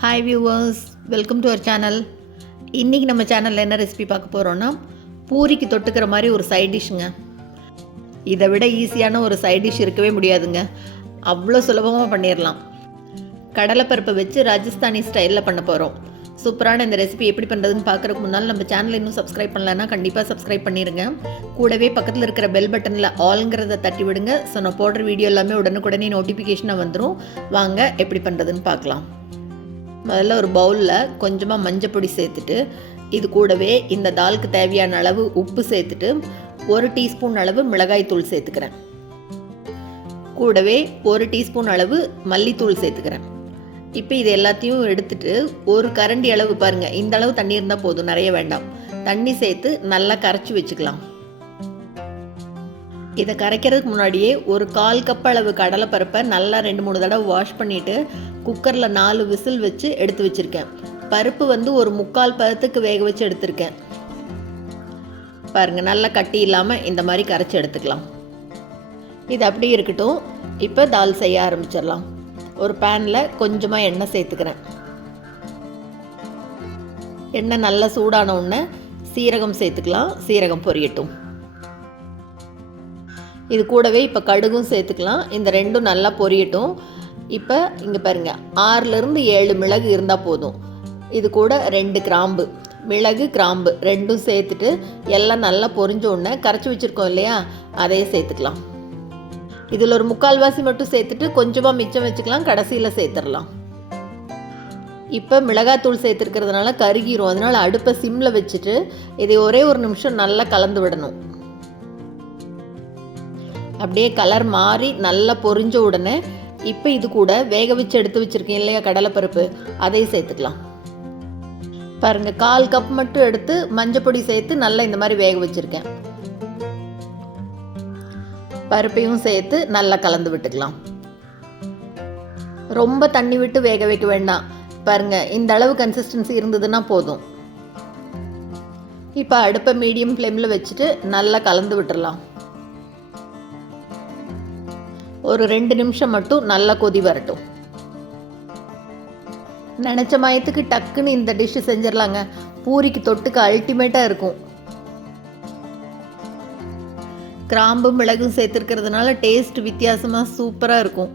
Hi viewers, welcome to our channel. இன்றைக்கி நம்ம சேனலில் என்ன ரெசிபி பார்க்க போகிறோன்னா, பூரிக்கு தொட்டுக்கிற மாதிரி ஒரு சைட் டிஷ்ஷுங்க. இதை விட ஈஸியான ஒரு சைட் டிஷ் இருக்கவே முடியாதுங்க. அவ்வளோ சுலபமாக பண்ணிடலாம். கடலைப்பருப்பை வச்சு ராஜஸ்தானி ஸ்டைலில் பண்ண போகிறோம். சூப்பரான இந்த ரெசிபி எப்படி பண்ணுறதுன்னு பார்க்குறதுக்கு முன்னால் நம்ம சேனலை இன்னும் சப்ஸ்கிரைப் பண்ணலன்னா கண்டிப்பாக சப்ஸ்கிரைப் பண்ணிடுங்க. கூடவே பக்கத்தில் இருக்கிற பெல் பட்டனில் ஆல்ங்கிறத தட்டி விடுங்க. ஸோ நான் போடுற வீடியோ எல்லாமே உடனுக்குடனே நோட்டிஃபிகேஷனாக வந்துடும். வாங்க எப்படி பண்ணுறதுன்னு பார்க்கலாம். முதல்ல ஒரு பவுலில் கொஞ்சமாக மஞ்சப்பொடி சேர்த்துட்டு, இது கூடவே இந்த தாலுக்கு தேவையான அளவு உப்பு சேர்த்துட்டு 1 டீஸ்பூன் அளவு மிளகாய் தூள் சேர்த்துக்கிறேன். கூடவே 1 டீஸ்பூன் அளவு மல்லித்தூள் சேர்த்துக்கிறேன். இப்போ இது எல்லாத்தையும் எடுத்துட்டு ஒரு கரண்டி அளவு பாருங்கள், இந்த அளவு தண்ணி இருந்தால் போதும், நிறைய வேண்டாம். தண்ணி சேர்த்து நல்லா கரைச்சி வச்சுக்கலாம். இதை கரைக்கிறதுக்கு முன்னாடியே ஒரு 1/4 கப் அளவு கடலைப்பருப்பை நல்லா 2-3 தடவை வாஷ் பண்ணிவிட்டு குக்கரில் 4 விசில் வச்சு எடுத்து வச்சுருக்கேன். பருப்பு ஒரு 3/4 பதத்துக்கு வேக வச்சு எடுத்திருக்கேன். பாருங்கள், நல்லா கட்டி இல்லாமல் இந்த மாதிரி கரைச்சி எடுத்துக்கலாம். இது அப்படியே இருக்கட்டும். இப்போ தால் செய்ய ஆரம்பிச்சிடலாம். ஒரு பேனில் கொஞ்சமாக எண்ணெய் சேர்த்துக்கிறேன். எண்ணெய் நல்லா சூடான உடனே சீரகம் சேர்த்துக்கலாம். சீரகம் பொரியட்டும். இது கூடவே இப்போ கடுகும் சேர்த்துக்கலாம். இந்த ரெண்டும் நல்லா பொரியட்டும். இப்போ இங்கே பாருங்கள், 6லேருந்து 7 மிளகு இருந்தால் போதும். இது கூட 2 கிராம்பு, மிளகு கிராம்பு ரெண்டும் சேர்த்துட்டு எல்லாம் நல்லா பொரிஞ்ச உடனே கரைச்சி வச்சுருக்கோம் இல்லையா, அதையே சேர்த்துக்கலாம். இதில் ஒரு 3/4 வாசி மட்டும் சேர்த்துட்டு கொஞ்சமாக மிச்சம் வச்சுக்கலாம், கடைசியில் சேர்த்துடலாம். இப்போ மிளகாத்தூள் சேர்த்துருக்கிறதுனால கருகிரும். அதனால் அடுப்பை சிம்மில் வச்சுட்டு இதை ஒரே ஒரு நிமிஷம் நல்லா கலந்து விடணும். அப்படியே கலர் மாறி நல்லா பொரிஞ்ச உடனே இப்போ இது கூட வேக வச்சு எடுத்து வச்சுருக்கேன் இல்லையா கடலைப்பருப்பு, அதை சேர்த்துக்கலாம். பாருங்கள், 1/4 கப் மட்டும் எடுத்து மஞ்சப்பொடி சேர்த்து நல்லா இந்த மாதிரி வேக வச்சுருக்கேன். பருப்பையும் சேர்த்து நல்லா கலந்து விட்டுக்கலாம். ரொம்ப தண்ணி விட்டு வேக வைக்க வேண்டாம். பாருங்கள், இந்த அளவு கன்சிஸ்டன்சி இருந்ததுன்னா போதும். இப்போ அடுப்பை மீடியம் ஃப்ளேமில் வச்சுட்டு நல்லா கலந்து விட்டுடலாம். ஒரு 2 நிமிஷம் மட்டும் நல்லா கொதி வரட்டும். நினச்ச மயத்துக்கு டக்குன்னு இந்த டிஷ்ஷு செஞ்சிடலாங்க. பூரிக்கு தொட்டுக்க அல்டிமேட்டாக இருக்கும். கிராம்பு மிளகும் சேர்த்துருக்கிறதுனால டேஸ்ட் வித்தியாசமாக சூப்பராக இருக்கும்.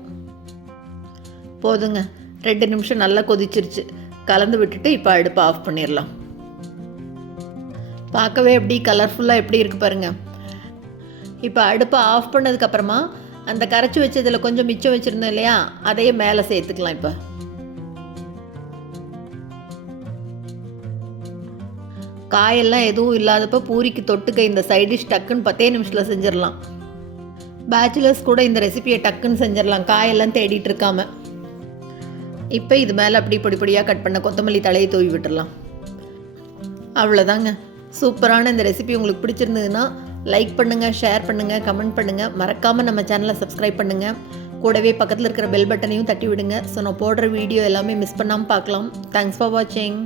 போதுங்க, 2 நிமிஷம் நல்லா கொதிச்சிருச்சு. கலந்து விட்டுட்டு இப்போ அடுப்பை ஆஃப் பண்ணிடலாம். பார்க்கவே எப்படி கலர்ஃபுல்லாக எப்படி இருக்குது பாருங்கள். இப்போ அடுப்பை ஆஃப் பண்ணதுக்கப்புறமா அந்த கரைச்சி வச்சதில் கொஞ்சம் மிச்சம் வச்சுருந்தோம் இல்லையா, அதையே மேலே சேர்த்துக்கலாம். இப்போ காயெல்லாம் எதுவும் இல்லாதப்போ பூரிக்கு தொட்டுக்க இந்த சைட் டிஷ் டக்குன்னு 10 நிமிஷத்தில் செஞ்சிடலாம். பேச்சுலர்ஸ் கூட இந்த ரெசிபியை டக்குன்னு செஞ்சிடலாம், காயெல்லாம் தேடிட்டு இருக்காம. இப்போ இது மேலே அப்படி பொடி பொடியாக கட் பண்ண கொத்தமல்லி தழையை தூவி விட்டுடலாம். அவ்வளோதாங்க. சூப்பரான இந்த ரெசிபி உங்களுக்கு பிடிச்சிருந்ததுன்னா லைக் பண்ணுங்கள், ஷேர் பண்ணுங்கள், கமெண்ட் பண்ணுங்கள். மறக்காமல் நம்ம சேனலை சப்ஸ்கிரைப் பண்ணுங்கள். கூடவே பக்கத்தில் இருக்கிற பெல் பட்டனையும் தட்டி விடுங்க. ஸோ நான் போடுற வீடியோ எல்லாமே மிஸ் பண்ணாமல் பார்க்கலாம். தேங்க்ஸ் ஃபார் வாட்சிங்.